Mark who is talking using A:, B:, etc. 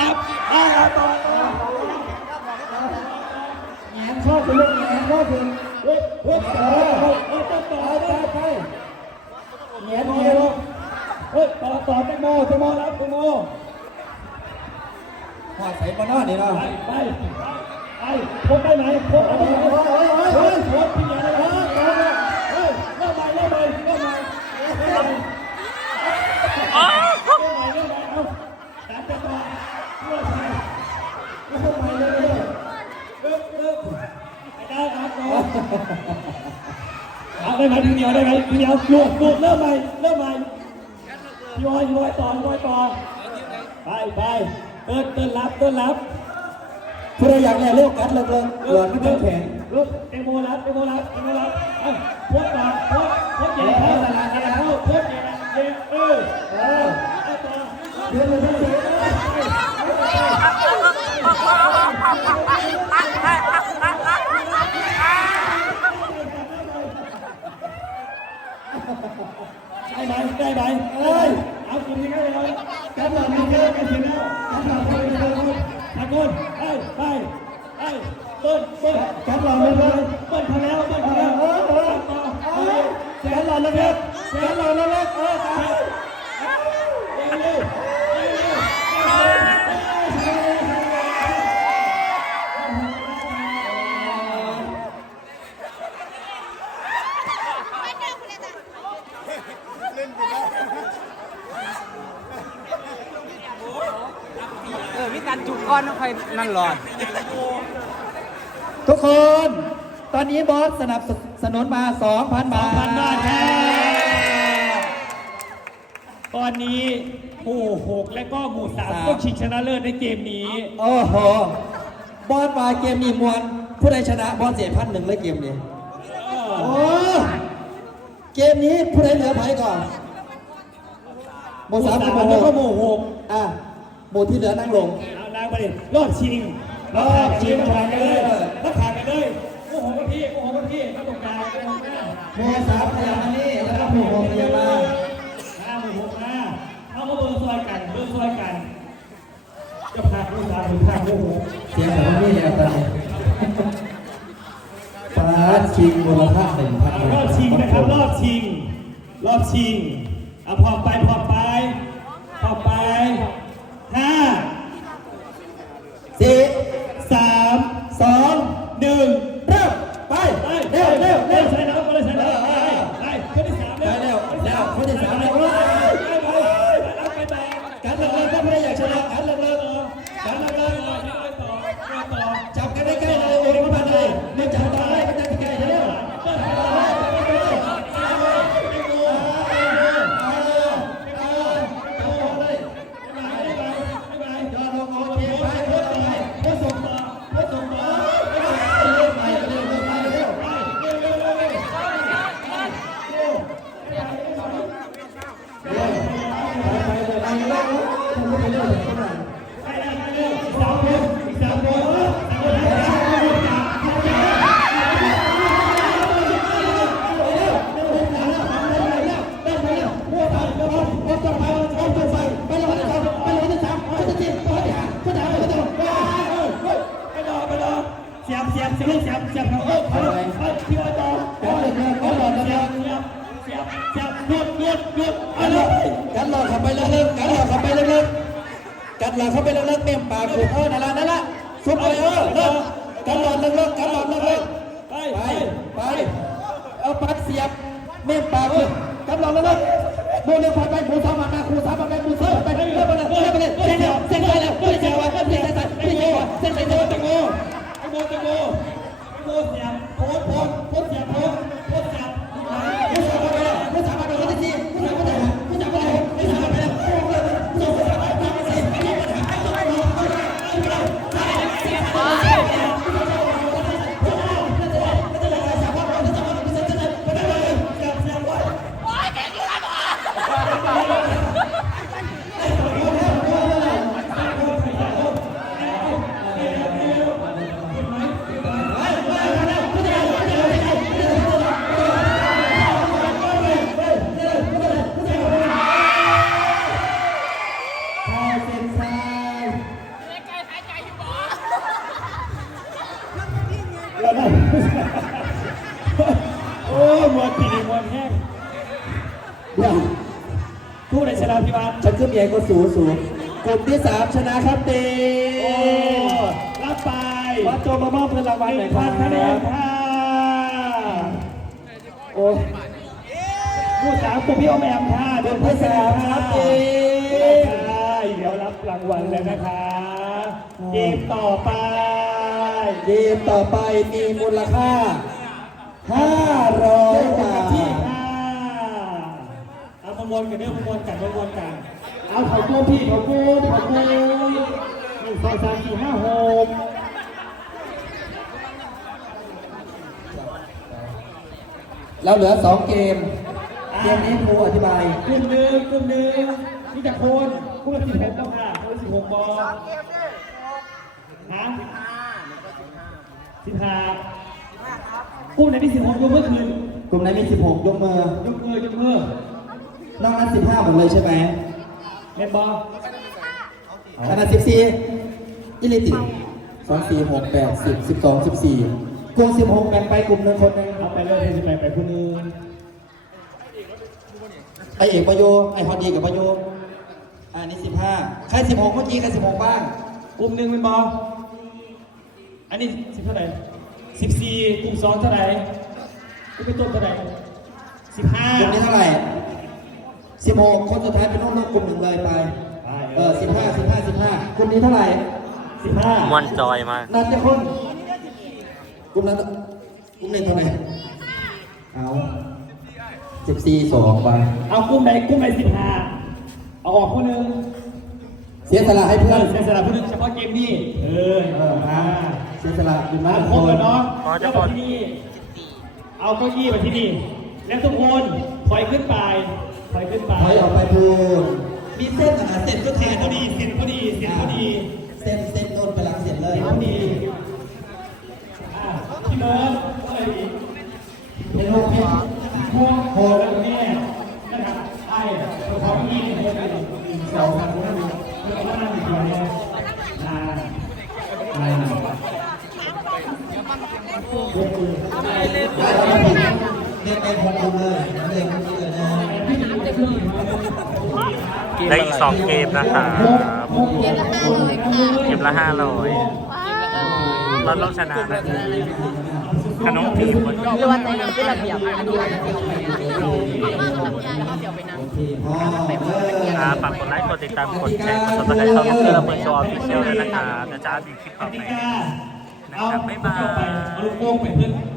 A: รับได้ครับต่อ
B: แหนข้อคุณลูกแหนข้อคุณ
A: เฮ้ยเฮ้ยต่อเฮ้ยต่อต่อ
B: ไป
A: ได้
B: ไปแหน
A: ต่อ
B: แหน
A: เลยเฮ้ยต่อต่อแตงโมแตงโมรับแตงโม
B: หอดใส่บนนอนี่นะ
A: ไปไปไปพบได้ไหมพบได้ไหมเฮ้ยพบที่ไหนเฮ้ยเฮ้ยเริ่มใหม่เริ่มใหม่เริ่มใหม่เริ่มใหม่เริ่มใหม่เริ่มใหม่เอา ไปได้ครับน้องเอาได้ไหมทีเดียวได้ไหมทีเดียวหลุดหลุดเริ่มใหม่เริ่มใหม่ย้อยย้อยต่อย้อยต่อไปไปเติ้นเติ้นรับเติ้นรับ
B: ผู้ใดอยากแหนเร็วกัดเลิกเลิกหลอดไม่ต้องแข็ง
A: ลุกเอโมรับเอโมรับเอโมรับเอ้าพวกต่อพวกพวกใหญ่เข้าใหญ่เข้าพวกใหญ่ใหญ่เออเออเอาต่อ
B: เดี๋ยวมันจะเสีย
A: เบิ้ลเบิ้ล
B: กัดหลอดไม่เลย
A: เบิ้ลพอแล้วเบิ้ลพอแล้วเออเออต่อเออ
B: กัดหลอดเล็กกัดหลอดเล็ก
A: เออตายเร็วเร็ว
C: เออมีการจุกก้อนน้องไฟนั่นหลอด
B: ทุกคน ตอนนี้บอสสนับสนุนมา 2,000 บาท
A: พันบาทครับตอนนี้หมู่หกและก็หมู่สามก็ชิงชนะเลิศในเกมนี้
B: โอ้โห บอสมาเกมนี้มวนผู้ใดชนะบอสเสียพันหนึ่งเลยเกมนี้โอ้เกมนี้ผู้ใดเหลือไผก่อนห
A: ห
B: มู่
A: มู่
B: สา
A: สามม
B: กับห
A: แล้
B: มู่
A: ว
B: ห
A: ก็
B: ก
A: หมู่หก
B: อะหมู่ที่เหลือนั่งลง
A: เอานางไปดิรอบชิง
B: รอบชิง
A: ผ่านไปเลยถ้าผ่านไปเลยหมู่หกกับพี่หมู่หกกับพี่มาตรงกลางตรงกลาง
B: หมู่สามพยายามมานี่แล้วก็หมู่หกพยายามมา
A: ห้าหมู่หกห้าเอามาเบอร์ซอยกันเบอร์ซอยกัน จะพาหมู่สามหรือพาหมู่หก
B: เสียงของพี่เนี่ยตอนนี้ฟาสชิงมูลค่าหนึ่งพัน
A: เอารอบชิงนะครับรอบชิง รอบชิงเอาพอไปพอ
B: เสี
A: ย
B: บเสี
A: ยบเสียบเสียบเสียบเออเออเออที่ว่าต่อเสียบเสียบเสียบเสียบเสียบเสียบหยุดหยุดหยุดอะไร
B: กันหลอกเข้าไปเลิกๆกันหลอกเข้าไปเลิกๆกันหลอกเข้าไปเลิกๆเต็มปากถูกเออนั่นละนั่นละสุดเลยเออเลิกกันหลอกเลิกๆกันหลอกเลิกๆไป
A: ไป
B: ไปเอาปัดเสียบเม่นปากเลยกำลังแล้วเลยโมเดลผ่านไปหมูสามผ่านมาครูสามผ่านไปหมูสี่ผ่านไปเรื่อยไปเลยเรื่อยไปเลยเส้นเดียวเส้นไปแล้วเส้นเดียวเส้นเดียวเส้นเดียวเส้นเดียวเส้นเดียว
A: ตะโระดับโอ้
B: มวนตีมวนแห้งอย่ายวผู้ในชนะพิบาลฉันขึ้นใหญ่ก็สูงสูงกลุ่มที่สามชนะครับตี
A: รับไป
B: วัดโจมามอบเงินรางวัลหนึ่ง
A: พันคะแนนค่ะ
B: โอ้
A: ผู้สามกลุ่พี่อมแอมค่ะ
B: เดินเพื่อสามครับเต
A: เดี๋ยวรับรางวัลแล้วนะคะเกมต่อไป
B: เกมต่อไปมีมูลค่า 500 บาท
A: ที่ค่ะเอาประมวลกันเด้อประมวลกันประมวลกัน เอาขาโกงพี่ขาโกงเขาโกงหนึ่งสองสามสี่ห้าหก
B: แล้วเหลือ 2 เกม เกมนี้ครูอธิบาย
A: กลุ่มหนึ่งกลุ่มหนึ่งนี่จะโคนคู่มละสิบหกต้องค่ะคู่มละสิบหกบอลฮะ สิบห้ากลุ่มไหนที่สิบหกยกเมื่อคืน
B: กลุ่มไหนมี 16 ยกมือ
A: ยกมือยกมือน
B: อกนั้น 15 หมดเลยใช่ไหม
A: เล่นบอล
B: ขนาด14อิลิติสองสี่หกแปดสิบสิบสองสิบสี่กลุ่ม16แบ่งไปกลุ่มหนึ่งคนหนึ่ง
A: เอาไปเลยสิบแปดไปคู่นึง
B: ไอเอกประโยไอฮอตดีกับประโยอันนี้15ใคร16เมื่อกี้ใคร16บ้าง
A: กลุ่มหนึ่งเป็นบอล อันนี้สิบเท่าไหร่สิบสี่กลุ่มสองเท่าไหร่กลุ่มเป็นต้นเท่าไหร่สิบห้าก
B: ลุ่มนี้เท่าไหร่16คนสุดท้ายเป็นน้องๆกลุ่มหนึ่งเลยไป เออ15 15 15กลุ่มนี้เท่าไหร่
A: สิบห้าม
C: วนจอยมาก
B: นัดจะคนกลุ่มนั้นกลุ่มหนึ่งเท่าไหร่เอา14 2ไป
A: เอากลุ่มไหนกลุ่มไหนสิบห้าเอาออกคู่หนึ่ง
B: เสียสละให้
A: เพื่
B: เพื่
A: อ
B: อนน
A: เสียสละคู่หนึ่งเฉพาะเกมนี้ เออ
B: เออ
A: อ่า
B: เสียสละอยู่
A: มา
B: มา
A: ครบแล้วเนาะ
C: พอจะ
A: แล้ว
C: หม
A: มา
C: ด
A: ที่นี่เอาเก้าอี้มาที่นี่ แล้วทุกคนถอยขึ้นไปถอยขึ้นไป
B: ถอยออกไปพูนมีเส้นอะเส้นก็แท
A: เสีย
B: น
A: งพอดีเสียงพอดีเสียงพอดี
B: เส้นเส้นโดนไปหลังเส้นเลย
A: เสียงพอดีอ่าพี่เบิร์ดก็เลย
B: เป็นลูกพี่
A: พวกโคแล้วแม่นะครับไอ้ตัวของพี่เนี่ยเป็นสองสามคนนั่นเองแล้วก็นั่งอยู่เดียวเนี่ยนานนานยกมื อ
B: ได้แล้วพี่เรียนเป็นหกคนเลยเรียนคนนี้เลยนะ
C: ได้อีกสองเกมนะครับเกมละห้าร้อยเราต้องชนะนะขนมทีม
D: หรือว่าในนั้นเป็นระเบียบอันนี้อันนี้
B: พ่อเออ
C: อ่าฝากกดไลค์กดติดตามกดแชร์กดซับสไครต์ช่องเพื่อเปิดจอออฟฟิเชียลด้วยนะครับเดี๋ยวจะอัพอีกคลิปต่อไป
A: กติกา
C: นะครับบ๊ายบาย